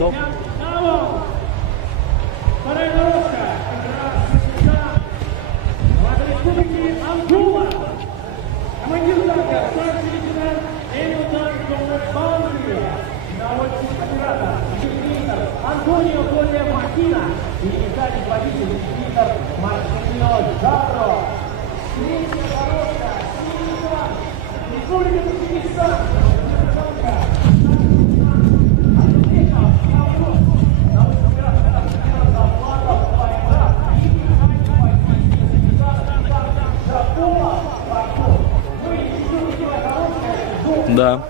Готов? Антонио Коля Макина и иностранный водитель Виктор Марсино Жабро. Третья дорожка, Республика Таджикистан. Да.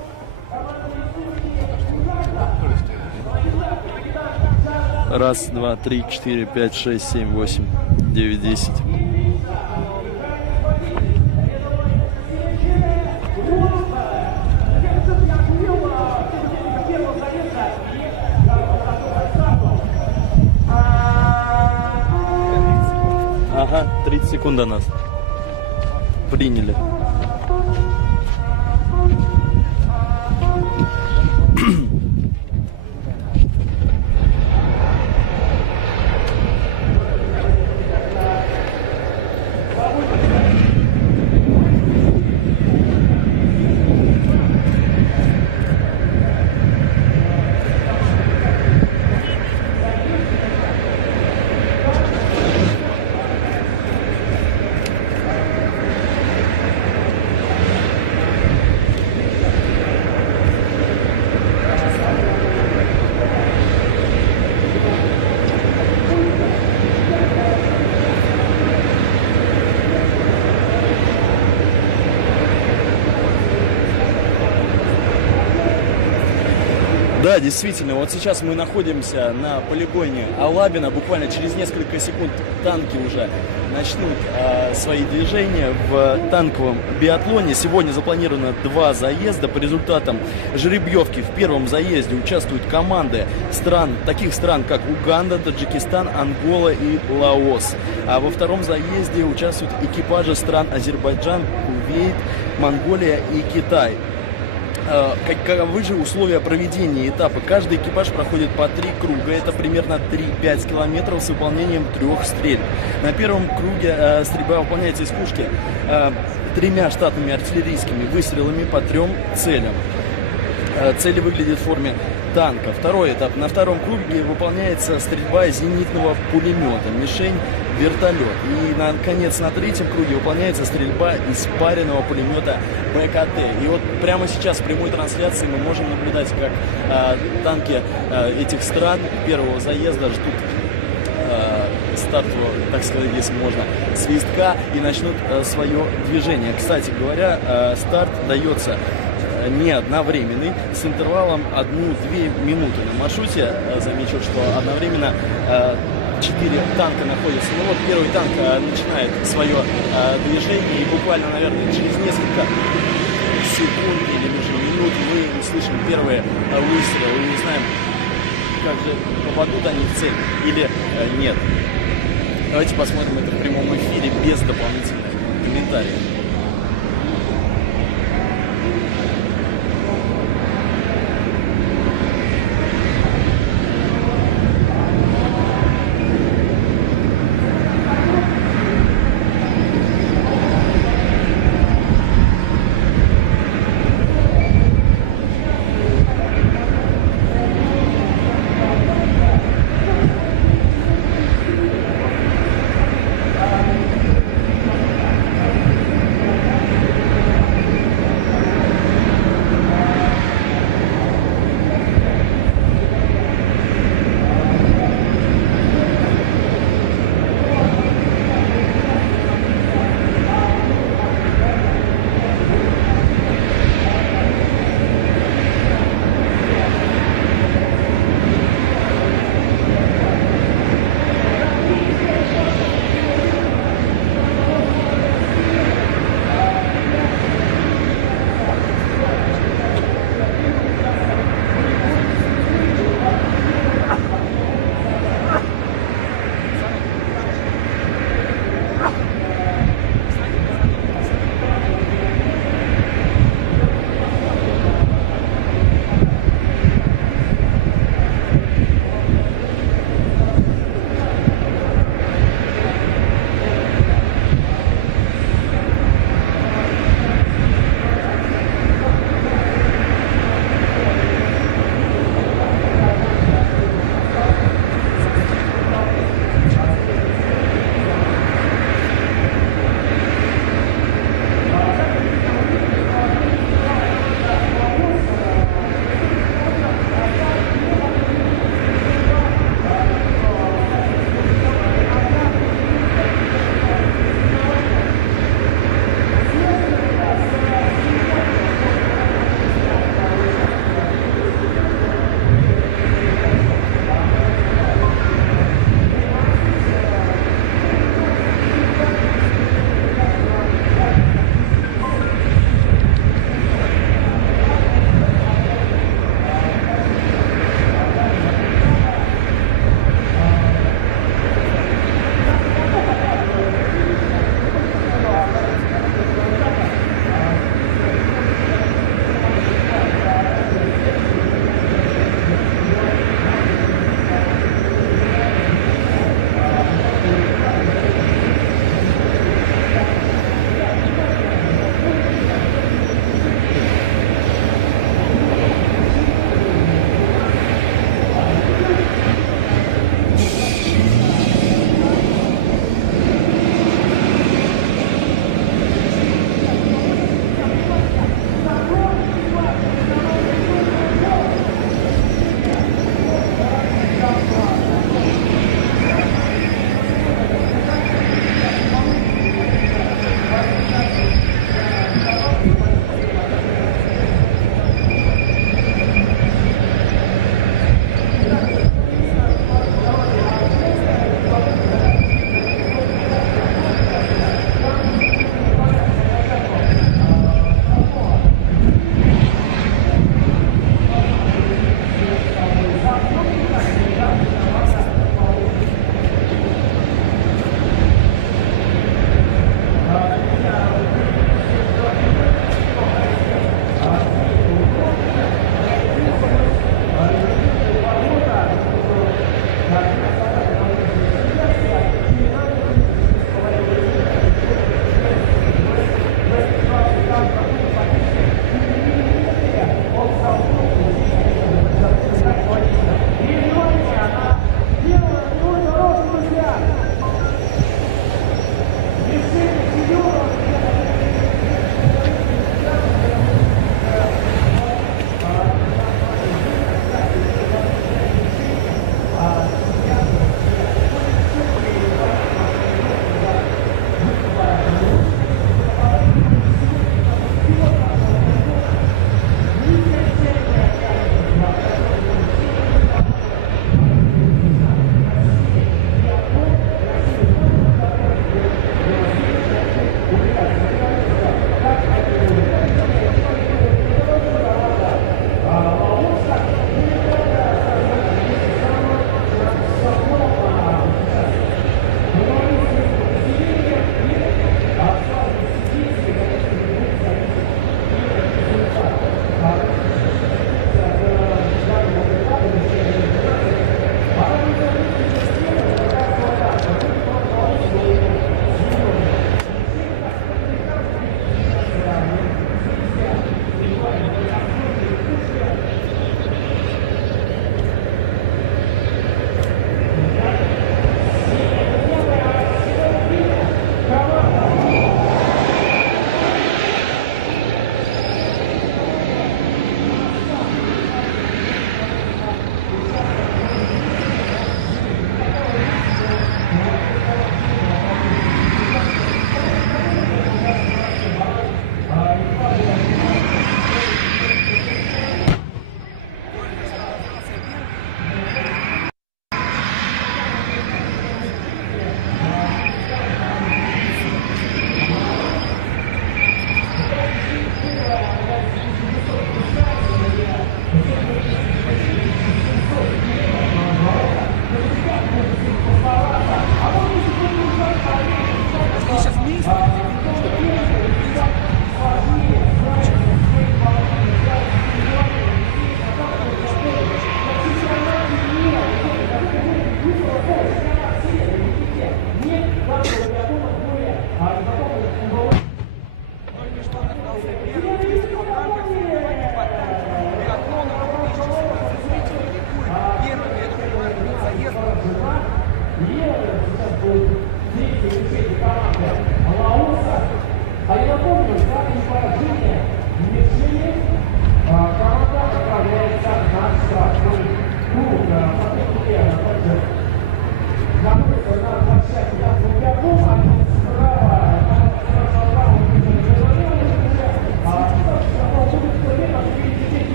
Раз, два, три, четыре, пять, шесть, семь, восемь, девять, 10. Ага, 30 секунд до нас. Приняли. Да, действительно, вот сейчас мы находимся на полигоне Алабино. Буквально через несколько секунд танки уже начнут свои движения в танковом биатлоне. Сегодня запланировано 2 заезда. По результатам жеребьевки в первом заезде участвуют команды таких стран, как Уганда, Таджикистан, Ангола и Лаос. А во втором заезде участвуют экипажи стран Азербайджан, Кувейт, Монголия и Китай. Каковы же условия проведения этапа? Каждый экипаж проходит по 3 круга, это примерно 3-5 километров с выполнением 3 стрельб. На первом круге стрельба выполняется из пушки 3 штатными артиллерийскими выстрелами по 3 целям. Цели выглядят в форме танка. Второй этап. На втором круге выполняется стрельба из зенитного пулемета, мишень вертолет. И, наконец, на третьем круге выполняется стрельба из паренного пулемета БКТ. И вот прямо сейчас в прямой трансляции мы можем наблюдать, как танки этих стран первого заезда ждут стартового, так сказать, если можно, свистка и начнут свое движение. Кстати говоря, старт дается не одновременный, с интервалом 1-2 минуты. На маршруте замечу, что одновременно 4 танка находятся. Ну вот первый танк начинает свое движение, и буквально, наверное, через несколько секунд или даже минут мы услышим первые выстрелы и узнаем, как же попадут они в цель или нет. Давайте посмотрим это в прямом эфире без дополнительных комментариев.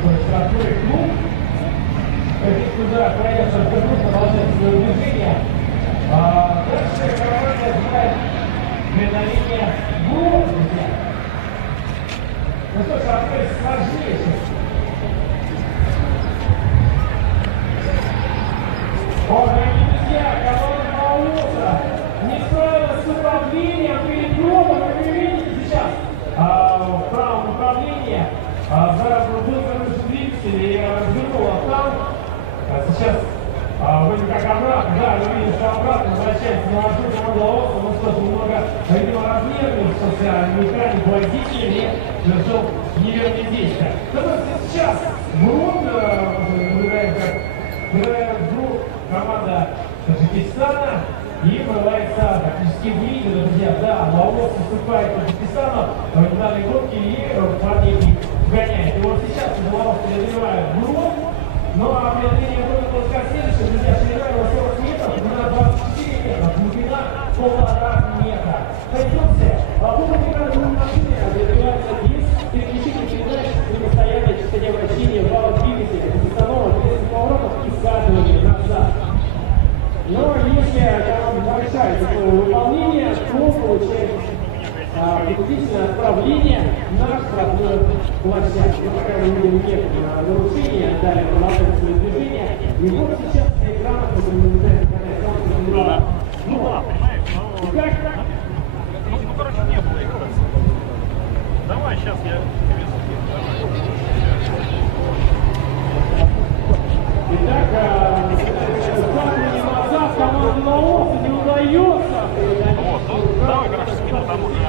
такой штрафной клуб. Здесь туда проехал, продолжает свое движение. Дальше команда играет мгновение гол, друзья. Ну что ж, одно из сложнейших. Дорогие друзья, команда Пауса не справилась с управлением перед гробом, как вы видите сейчас. В правом управлении был короче двигатель и развернула танк. Сейчас вроде как обратно, да, мы видим, что обратно возвращается на маршрут команда Пауса. Ну что ж, немного, видимо, размерился механик водитель и совершил неверные действия. Сейчас Мурон играет групп команда Таджикистана и вырывается практически в лидеры, друзья. Да, Лаос уступает Таджикистану в финальной гонке и парни их гоняет. И вот сейчас Лаос преодолевает Мурон. Ну а преодоление будет только следующее, друзья. Ширина его 40 метров, глубина 24 метра, глубина 1,5 метра. Пойдемте. Полный экран машины преодолевается без переключения передач при постоянной частоте вращения вала двигателя, установок, без поворотов и скатывания назад. Но если команда большая такое выполнение, то получается приблизительное отправление на штрафную площадку. Мы пока не видим некоторые нарушения, далее продолжаем свое движение. И вот сейчас на экранах мы наблюдаем, ну да, понимаешь, ну, короче, не было их. Давай, сейчас я... Итак, назад команды Лаоса не удается. Вот, ну, давай, короче, скину там уже.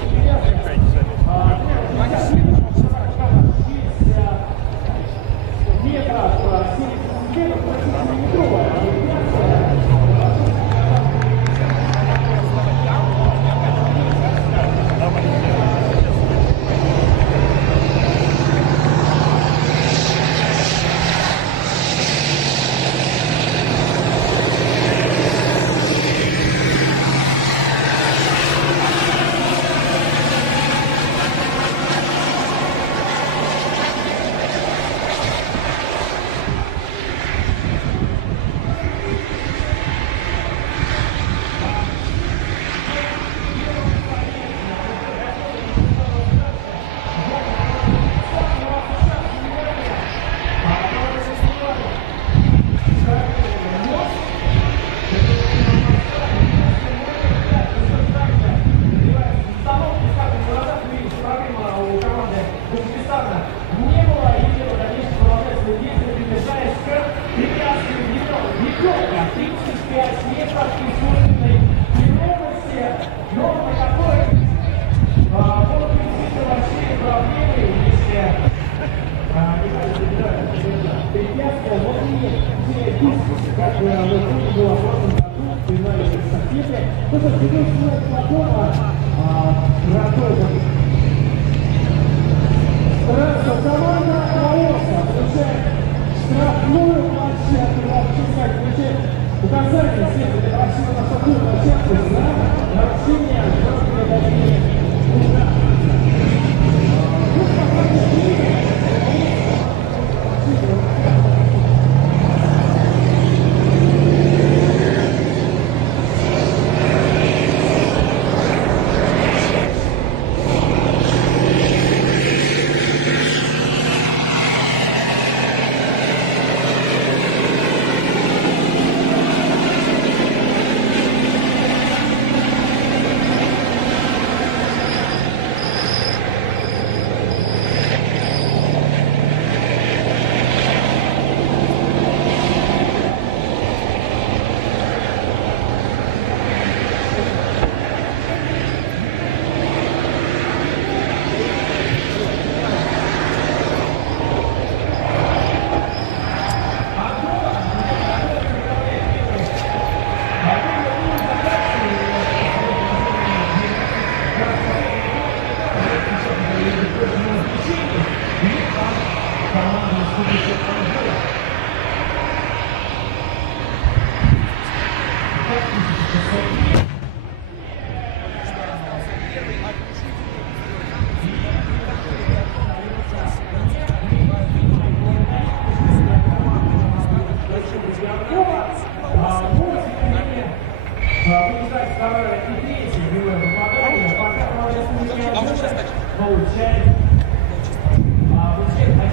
Команда Лаоса получает штрафную площадку. Указание всех для машины на штрафную площадку за нарушение жесткого давления. получает вручение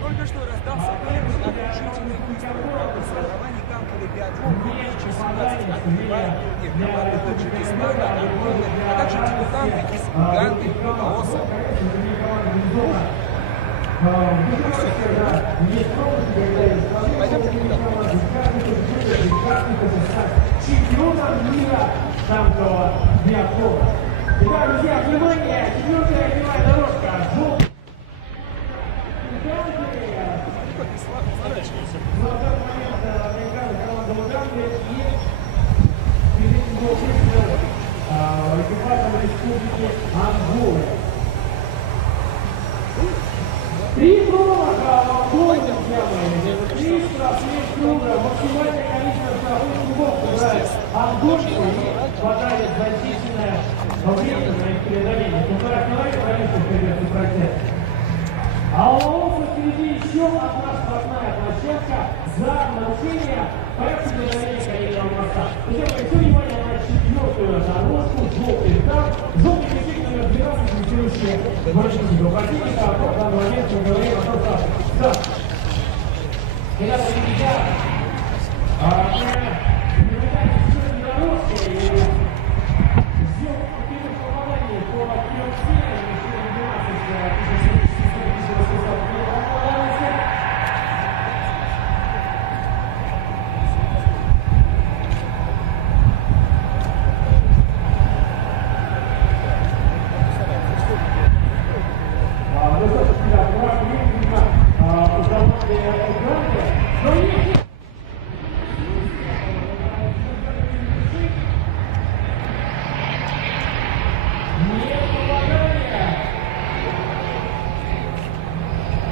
Только что раздался первый оглушительный выстрел. Правда, соревнований танковый биатлон 2017 открывает турнир команды Таджикистана, Армении, а также дебютанты из Уганды, Лаоса. чемпионом мира танкового биатлона. Итак, друзья, внимание, четвертая огневая дорожка. Экипажем Республики Анголы. 3 круга в Анголе, друзья мои. 3 штрафных круга. Максимальное количество штрафных кругов играет Ангольскую и хватает значительное время на их преодоление. 1,5 километра конечно, придется процесс. А у Лаоса впереди еще одна штрафная площадка за нарушение порядка преодоления карьерного моста. Друзья мои, все внимание на четвертую дорожку, желтый этап, желтый мячик номер 12, имитирующий вручную противника, а в данный момент мы говорим о том, что да. Ребята, друзья, не вылетайте четвертой дорожки и ждем каких-то попаданий по первым сферам, еще 12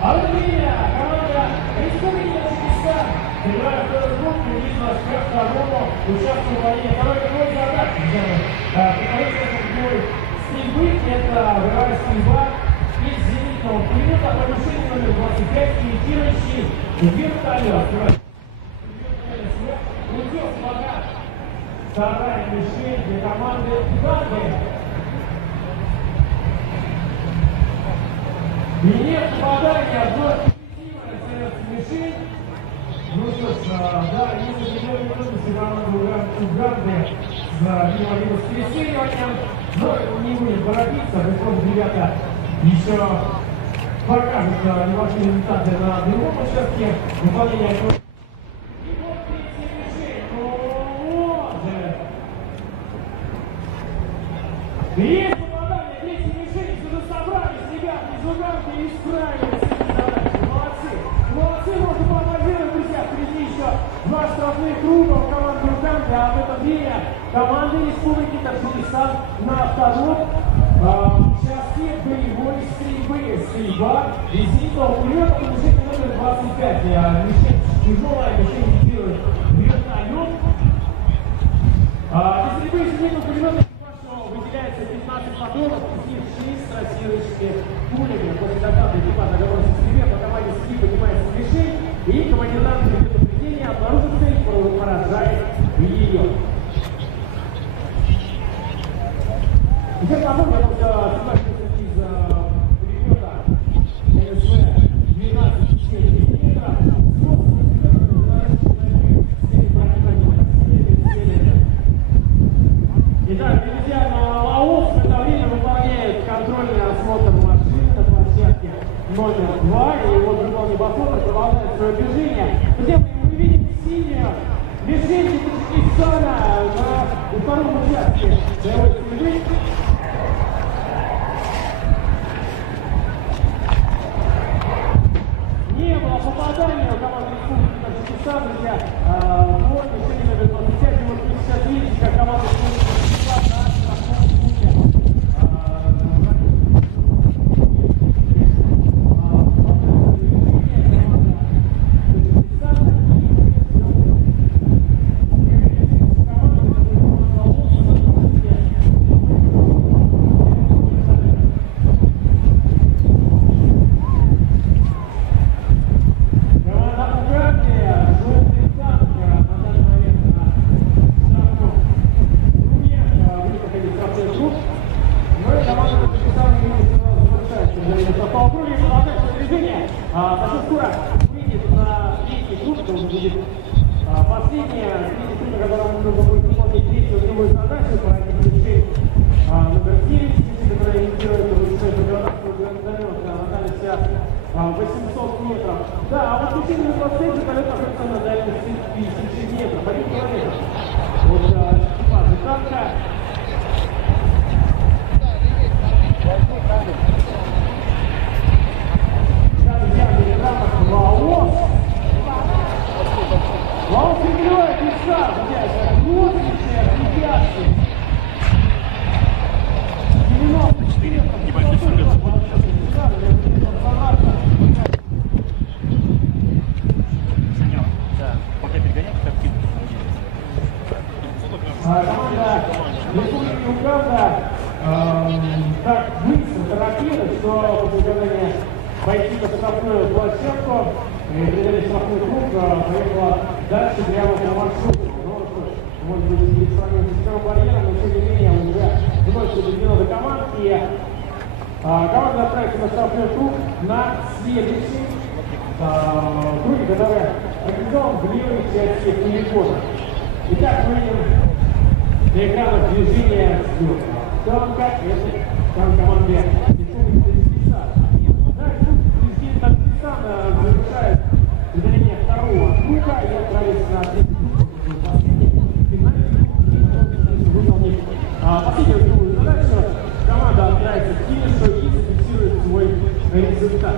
Армения, команда Республики Таджикистан, играя вторую группу, видно, как второму участвует в войне. Второй гол за атаку. Предположительно, бой стрельбы, это вырывая стрельба из зенитного пулемета, повышение номер 25, имитирующий вертолет. Уйдет пока вторая мишень для команды Уганды. И нет попадания в эффективное мишень. Ну что ж, да, если не трудности команды Уганды за мимо с пересеиванием, но не будет торопиться, поскольку ребята еще покажут небольшие результаты на другом участке выполнения. И вот третья мишень, вот же. Есть попадание, третья мишень, что-то собрались, ребята, из Уганды и справились с этой задачей. Молодцы! Молодцы, можно поаплодировать, друзья. Впереди еще 2 штрафных круга у команды Уганды, а в это время команды Республики Таджикистан на втором участке боевой стрельбы. Стрельба из зенитного пулемета, повышение номер 25. Мишень, тяжелая мишень имитирует вертолет. Из стрельбы из зенитного пулемета выделяется 15 патронов, из них 6 трассирующими пулями. После доклада экипажа готовится к стрельбе, по команде СКИ поднимается с мишень, и командир танка ведет наблюдение, обнаружит цель, поражает ее. Теперь напомню, что ситуация из перелета НСВ 12 метров. Итак, друзья, на Лаос в это время выполняет контрольный осмотр машины на площадке номер 2. И вот Жигал Небосмотр продолжает свое движение. Друзья, мы видим синюю мишень Таджикистана на втором участке боевой стрельбы. Не было попадания у команды Республики Таджикистан, друзья. Вот мишень номер 25. И вот вы сейчас видите, как команда Республики Таджикистан на таком пути. Полукруги продолжает свое движение. Совсем скоро выйдет на третий круг, это уже будет последняя третий круг, на котором нужно будет выполнить третью другую задачу, поэтому решить номер 9, которая инициирует ручной программу, Наталья 800 метров. Да, а вот в течение 20 вертолет находится на дальности 1000 метров, 1 километр. Вот экипажи танка. Лаос перекрывает леса, друзья, это отличные аппликации. 94 небольшой сюжет. Да, пока перегоняют, картину. Команда Республики Уганда так быстро торопила, что после угадания пойти по штрафную площадку, преодолели штрафной круг, поехала дальше прямо по маршруту. Ну, может быть, здесь сравнивается с первым барьером, но тем не менее уже вновь доведено до команд, и команда отправится на штрафной круг на следующий круг, который организован в левой части полигона. Итак, мы видим на экранах движение танка, это танк команды Республики Таджикистан. Дальше президент Таджикистана завершает удаление второго круга и отправится на третий круг. Выполнив последнюю другую задачу, команда отправится к финишу и зафиксирует свой результат.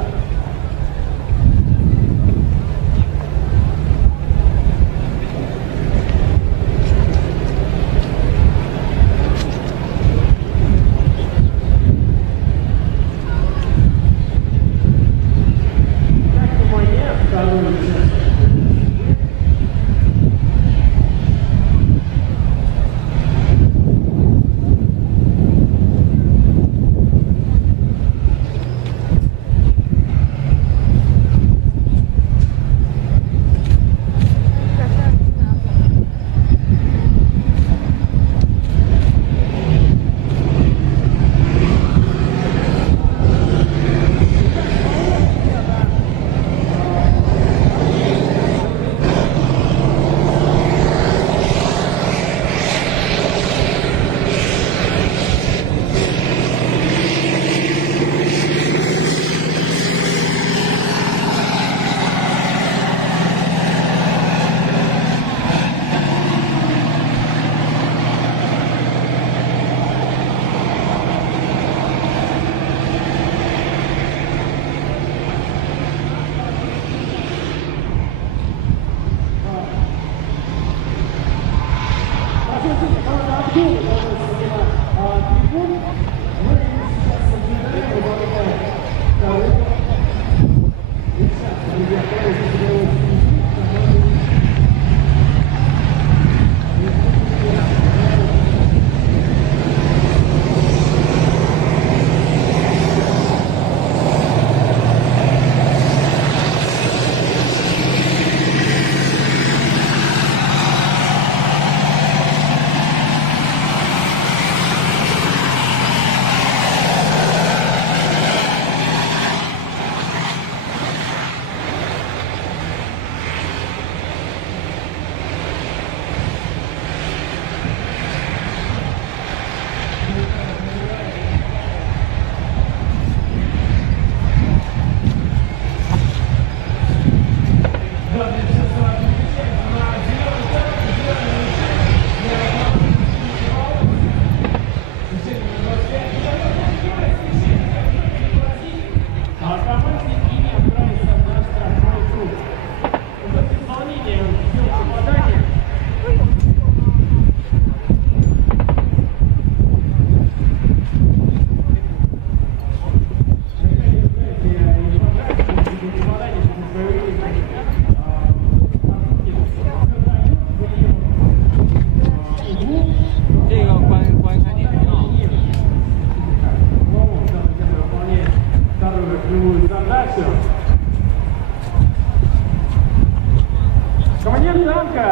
Командир танка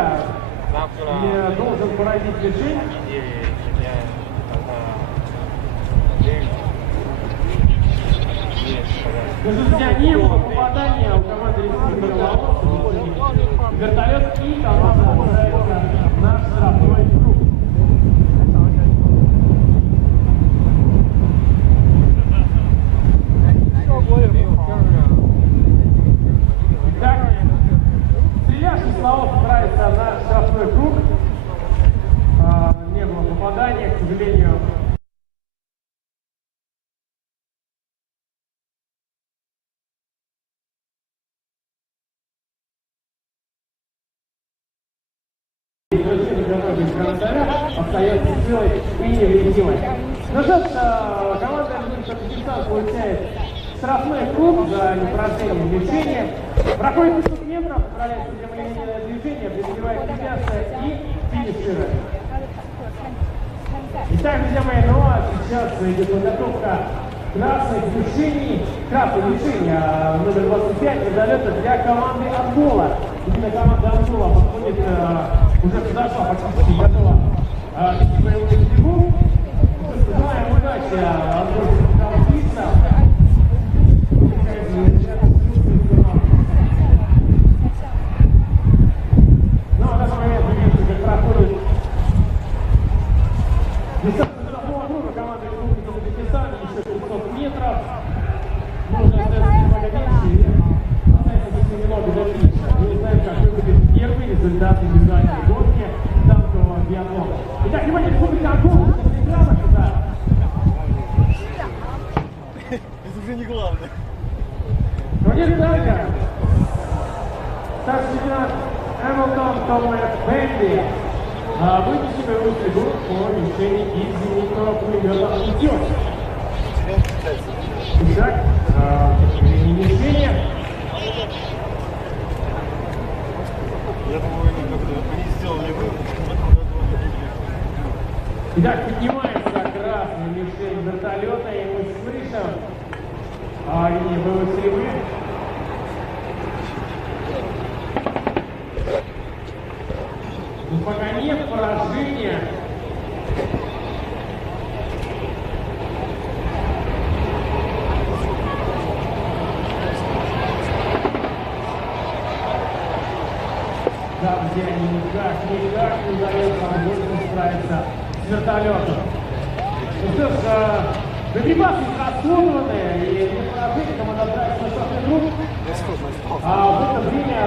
должен поразить мишень. Друзья, не было попадания у команды республики Лаос, вертолет и команда отправится на штрафной круг. Итак, стреляший Лаос отправится на штрафной круг. Не было попадания, к сожалению. Остается целой и невредимой. Ну что ж, команда Таджикистан получает штрафной круг за непрожение движения. Проходит 500 метров, управляется прямолинейное движение, преодолевает препятствия и финиширует. Итак, друзья мои, ну а сейчас идет подготовка красных решений, номер 25 вертолета для команды Ангола. Именно команда Ангола подходит, уже подошла, практически готова вести боевую стрельбу. Желаем удачи ангольским конфликтам. Ну, а в данный момент мы видим, как проходит дистанция штрафного круга команды Республики Таджикистан, еще 500 метров. Можно остаться немного меньше и остается совсем немного до финиша. Мы узнаем, как выглядит первый результат индивидуальной гонки танкового биатлона. Итак, внимание, Республика Ангола, сюда. Это уже не главное. Турнир танка. Старший лейтенант Хэмилтон Томас Бенди вынесли боевую стрельбу по мишени из зенитного пулемета «Идет». Итак, мишени. Я думаю, они сделали вывод, что в этом году они будут. Итак, поднимается красная мишень вертолета, и мы слышим линии боевой стрельбы. Но пока нет поражения. Да, где они никак не удается больше справиться с вертолетом. Ну что ж, боеприпасы расходованы, и не поражение, команда отправится на штрафной круг. А в это время,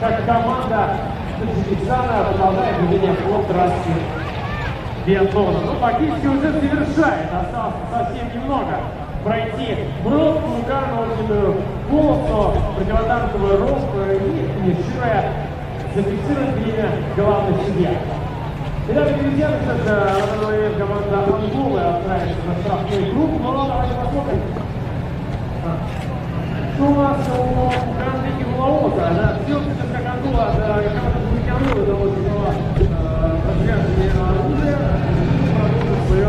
как команда Таджикистана продолжает движение по трассе биатлона. Ну, фактически уже завершает, осталось совсем немного пройти броскую ударную полосу, противотанковый ров и финишируя, зафиксировать время главной судья. Итак, друзья, в этот момент команда Анголы отправится на штрафной круг, но давайте посмотрим, что у нас у команды Лаоса. Да, все, как Ангола, команда Анголы удалось продвигать оружие и продолжить свое